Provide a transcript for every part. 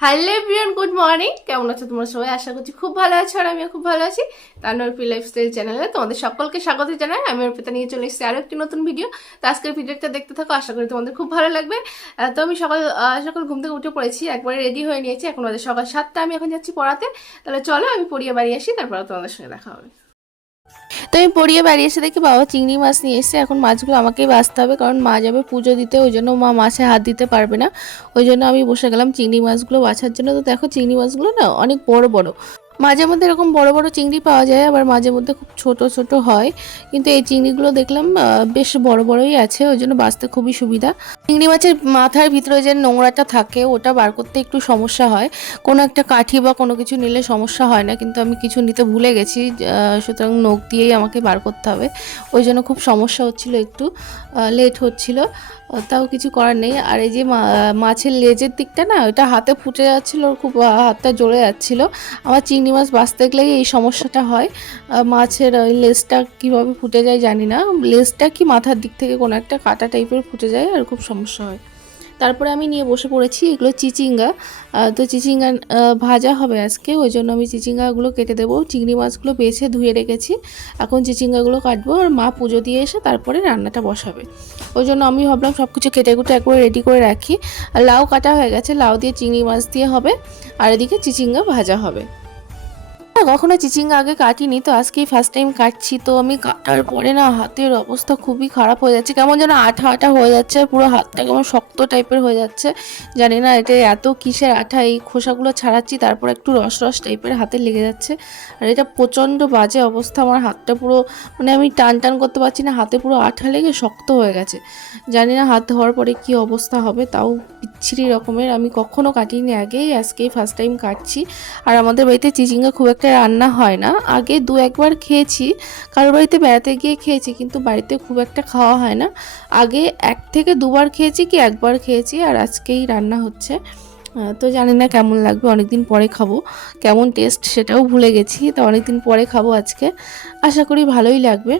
Hello everyone good morning কেমন আছো তোমরা সবাই? আশা করছি খুব ভালো আছো আর আমিও খুব ভালো আছি। তানোর পি লাইফস্টাইল চ্যানেলে তোমাদের সকলকে স্বাগত জানাই। আমি অর্পিতা নিয়ে চলে এসেছি আরও একটি নতুন ভিডিও তো আজকের ভিডিওটা দেখতে থাকো, আশা করি তোমাদের খুব ভালো লাগবে। তো আমি সকাল সকাল ঘুম থেকে উঠে পড়েছি, একবারে রেডি হয়ে নিয়েছি। এখন আমাদের সকাল সাতটা, আমি এখন যাচ্ছি পড়াতে। তাহলে চলো আমি পড়িয়ে বাড়ি আসি, তারপরে তোমাদের সঙ্গে দেখা হবে। তো আমি পড়িয়ে বাড়ি এসে দেখি বাবা চিংড়ি মাছ নিয়ে এসে এখন মাছগুলো আমাকেই বাঁচতে হবে, কারণ মা যাবে পুজো দিতে, ওই জন্য মা মাছে হাত দিতে পারবে না। ওই জন্য আমি বসে গেলাম চিংড়ি মাছগুলো বাছার জন্য। তো দেখো চিংড়ি মাছগুলো না অনেক বড় বড়। মাঝে মধ্যে এরকম বড় বড় চিংড়ি পাওয়া যায়, আবার মাঝে মধ্যে খুব ছোট ছোট হয়। কিন্তু এই চিংড়িগুলো দেখলাম বেশ বড় বড়ই আছে, ওই জন্য বাঁচতে খুবই সুবিধা। চিংড়ি মাছের মাথার ভিতরে যে নোংরাটা থাকে, ওটা বার করতে একটু সমস্যা হয়। কোনো একটা কাঠি বা কোনো কিছু নিলে সমস্যা হয় না, কিন্তু আমি কিছু নিতে ভুলে গেছি সুতরাং নখ দিয়েই আমাকে বার করতে হবে। ওই জন্য খুব সমস্যা হচ্ছিল একটু লেট হচ্ছিল। তাও কিছু করার নেই। আর এই যে মাছের লেজের দিকটা না ওটা হাতে ফুটে যাচ্ছিল খুব হাতটা জ্বলে যাচ্ছিল। আমার চিংড়ি মাছ বাঁচতে গেলেই এই সমস্যাটা হয়। মাছের ওই লেজটা কীভাবে ফুটে যায় জানি না। লেজটা কি মাথার দিক থেকে কোনো একটা কাটা টাইপের ফুটে যায় আর খুব সমস্যা হয়। তারপরে আমি নিয়ে বসে পড়েছি, এগুলো চিচিঙ্গা। তো চিচিঙ্গা ভাজা হবে আজকে, ওই জন্য আমি চিচিঙ্গাগুলো কেটে দেবো। চিংড়ি মাছগুলো বেছে ধুয়ে রেখেছি। এখন চিচিঙ্গাগুলো কাটবো আর মা পুজো দিয়ে এসে তারপরে রান্নাটা বসাবে। ওই জন্য আমি ভাবলাম সব কিছু কেটে কুটে একবার রেডি করে রাখি। আর লাউ কাটা হয়ে গেছে, লাউ দিয়ে চিংড়ি মাছ দিয়ে হবে। আর এদিকে চিচিঙ্গা ভাজা হবে। কখনো চিচিঙ্গা আগে কাটিনি, তো আজকেই ফার্স্ট টাইম কাটছি, তো আমি কাটার পরে না হাতের অবস্থা খুবই খারাপ হয়ে যাচ্ছে। কেমন যেন আঠা আঠা হয়ে যাচ্ছে, পুরো হাতটা কেমন শক্ত টাইপের হয়ে যাচ্ছে। জানি না, এটা এত কিসের আঠা, এই খোসাগুলো ছাড়াচ্ছি, তারপর একটু রস রস টাইপের হাতে লেগে যাচ্ছে। আর এটা প্রচণ্ড বাজে অবস্থা, আমার হাতটা পুরো মানে আমি টান টান করতে পারছি না, হাতে পুরো আঠা লেগে শক্ত হয়ে গেছে। জানি না হাত ধোয়ার পরে কি অবস্থা হবে, তাও বিচ্ছিরি রকমের, আমি কখনো কাটিনি আগেই, আজকেই ফার্স্ট টাইম কাটছি। আর আমাদের বাড়িতে চিচিঙ্গা খুব একটা রান্না হয় না। আগে দু একবার খেয়েছি, কারোর বাড়িতে বেড়াতে গিয়ে খেয়েছি কিন্তু বাড়িতে খুব একটা খাওয়া হয় না। আগে এক থেকে দুবার খেয়েছি কি একবার খেয়েছি আর আজকেই রান্না হচ্ছে। তো জানি না কেমন লাগবে, অনেকদিন পরে খাব। কেমন টেস্ট সেটাও ভুলে গেছি, তো অনেকদিন পরে খাব আজকে। আশা করি ভালোই লাগবে।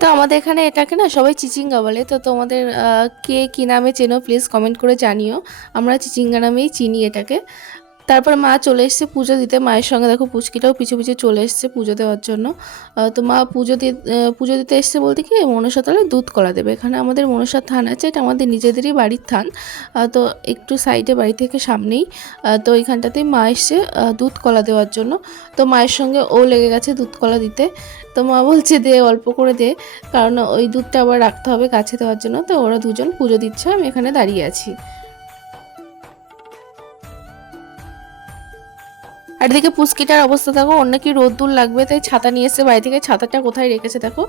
তো আমাদের এখানে এটাকে না সবাই চিচিঙ্গা বলে, তো তোমাদের কে কী নামে চেনো প্লিজ কমেন্ট করে জানিও। আমরা চিচিঙ্গা নামেই চিনি এটাকে। তারপর মা চলে এসেছে পুজো দিতে। মায়ের সঙ্গে দেখো পুচকিটাও পিছু পিছু চলে এসেছে পুজো দেওয়ার জন্য। তো মা পুজো দিয়ে পুজো দিতে এসছে বলতে কি, মনসা তলায় দুধ কলা দেবে। এখানে আমাদের মনসার থান আছে, এটা আমাদের নিজেদেরই বাড়ির থান। তো একটু সাইডে বাড়ি থেকে সামনেই তো এইখানটাতেই মা এসছে দুধ কলা দেওয়ার জন্য। তো মায়ের সঙ্গে ও লেগে গেছে দুধ কলা দিতে। তো মা বলছে, দে, অল্প করে দে, কারণ ওই দুধটা আবার রাখতে হবে কাছে দেওয়ার জন্য। তো ওরা দুজন পুজো দিচ্ছে, আমি এখানে দাঁড়িয়ে আছি। আর এদিকে পুচকিটার অবস্থা দেখো অন্য কি রোদ্দুর লাগবে, তাই ছাতা নিয়ে এসে বাড়ি থেকে। ছাতাটা কোথায় রেখেছে দেখো?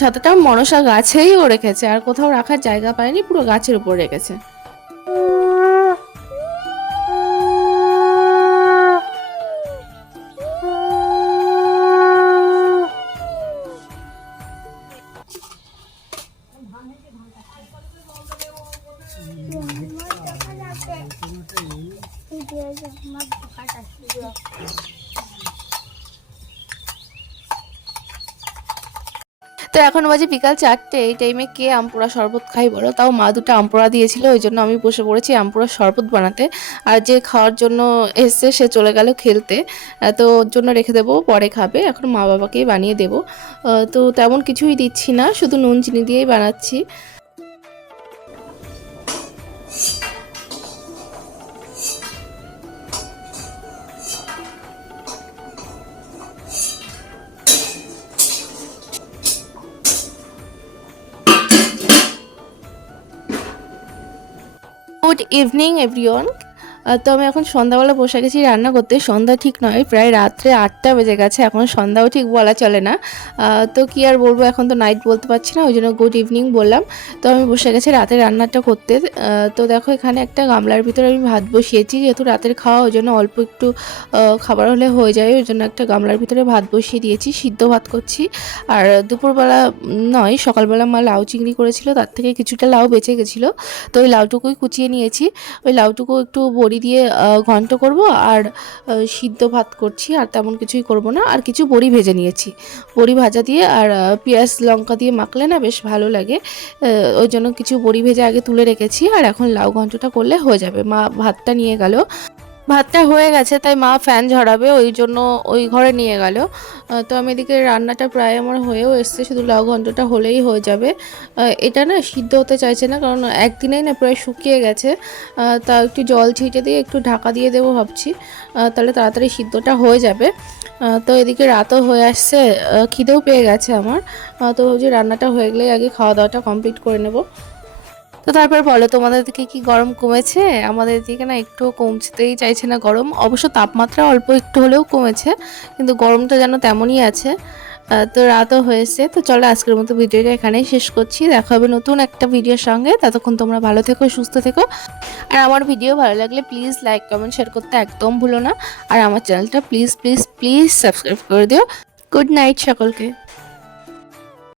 ছাতাটা মনসা গাছেই ও রেখেছে, আর কোথাও রাখার জায়গা পায়নি, পুরো গাছের উপর রেখেছে। তো এখন বাজে বিকাল চারটে, এই টাইমে কে আমপোড়া শরবত খাই বলো? তাও মা দুটো আমপোড়া দিয়েছিল, ওই জন্য আমি বসে পড়েছি আমপোড়া শরবত বানাতে। আর যে খাওয়ার জন্য এসছে, সে চলে গেল খেলতে। তো ওর জন্য রেখে দেবো পরে খাবে। এখন মা বাবাকেই বানিয়ে দেবো। তো তেমন কিছুই দিচ্ছি না, শুধু নুন, চিনি দিয়েই বানাচ্ছি। গুড ইভিনিং এভরিওয়ান তো আমি এখন সন্ধ্যাবেলা বসে গেছি রান্না করতে। সন্ধ্যা ঠিক নয়, প্রায় রাত্রে আটটা বেজে গেছে। এখন সন্ধ্যাও ঠিক বলা চলে না। তো কি আর বলব, এখন তো নাইট বলতে পারছি না, ওই জন্য গুড ইভিনিং বললাম। তো আমি বসে গেছি রাতে রান্নাটা করতে। তো দেখো এখানে একটা গামলার ভিতরে আমি ভাত বসিয়েছি, যেহেতু রাতের খাওয়া, ওই জন্য অল্প একটু খাবার হলে হয়ে যায়। ওই জন্য একটা গামলার ভিতরে ভাত বসিয়ে দিয়েছি, সিদ্ধ ভাত করছি। আর দুপুরবেলা নয়, সকালবেলা মা লাউ চিংড়ি করেছিল, তার থেকে কিছুটা লাউ বেঁচে গেছিল। তো ওই লাউটুকুই কুচিয়ে নিয়েছি। ওই লাউটুকু একটু বড়ি বড়ি দিয়ে ঘন্ট করব আর সিদ্ধ ভাত করছি, আর তেমন কিছুই করব না। আর কিছু বড়ি ভেজে নিয়েছি। বড়ি ভাজা দিয়ে আর পেঁয়াজ, লঙ্কা দিয়ে মাখলে না বেশ ভালো লাগে। ওই জন্য কিছু বড়ি ভেজে আগে তুলে রেখেছি, আর এখন লাউ ঘন্টটা করলে হয়ে যাবে। মা ভাতটা নিয়ে গেল। ভাতটা হয়ে গেছে, তাই মা ফ্যান ঝরাবে, ওই জন্য ওই ঘরে নিয়ে গেল। তো আমি এদিকে রান্নাটা প্রায় আমার হয়েও এসছে, শুধু লাউ ঘন্টটা হলেই হয়ে যাবে। এটা না সিদ্ধ হতে চাইছে না, কারণ একদিনেই না প্রায় শুকিয়ে গেছে। তা একটু জল ছিটে দিয়ে একটু ঢাকা দিয়ে দেবো ভাবছি। তাহলে তাড়াতাড়ি সিদ্ধটা হয়ে যাবে। তো এদিকে রাতও হয়ে আসছে খিদেও পেয়ে গেছে আমার। তো যে রান্নাটা হয়ে গেলে আগে খাওয়া দাওয়াটা কমপ্লিট করে নেব। তো তারপর বলো, তোমাদের দিকে কি গরম কমেছে? আমাদের দিকে না একটুও কমতেই চাইছে না গরম। অবশ্য তাপমাত্রা অল্প একটু হলেও কমেছে, কিন্তু গরমটা যেন তেমনই আছে। তো রাতও হয়েছে, তো চলো আজকের মতো ভিডিওটা এখানেই শেষ করছি। দেখা হবে নতুন একটা ভিডিওর সঙ্গে। ততক্ষণ তোমরা ভালো থেকো, সুস্থ থেকো। আর আমার ভিডিও ভালো লাগলে প্লিজ লাইক, কমেন্ট, শেয়ার করতে একদম ভুলো না। আর আমার চ্যানেলটা প্লিজ প্লিজ প্লিজ সাবস্ক্রাইব করে দিও। গুড নাইট সকলকে।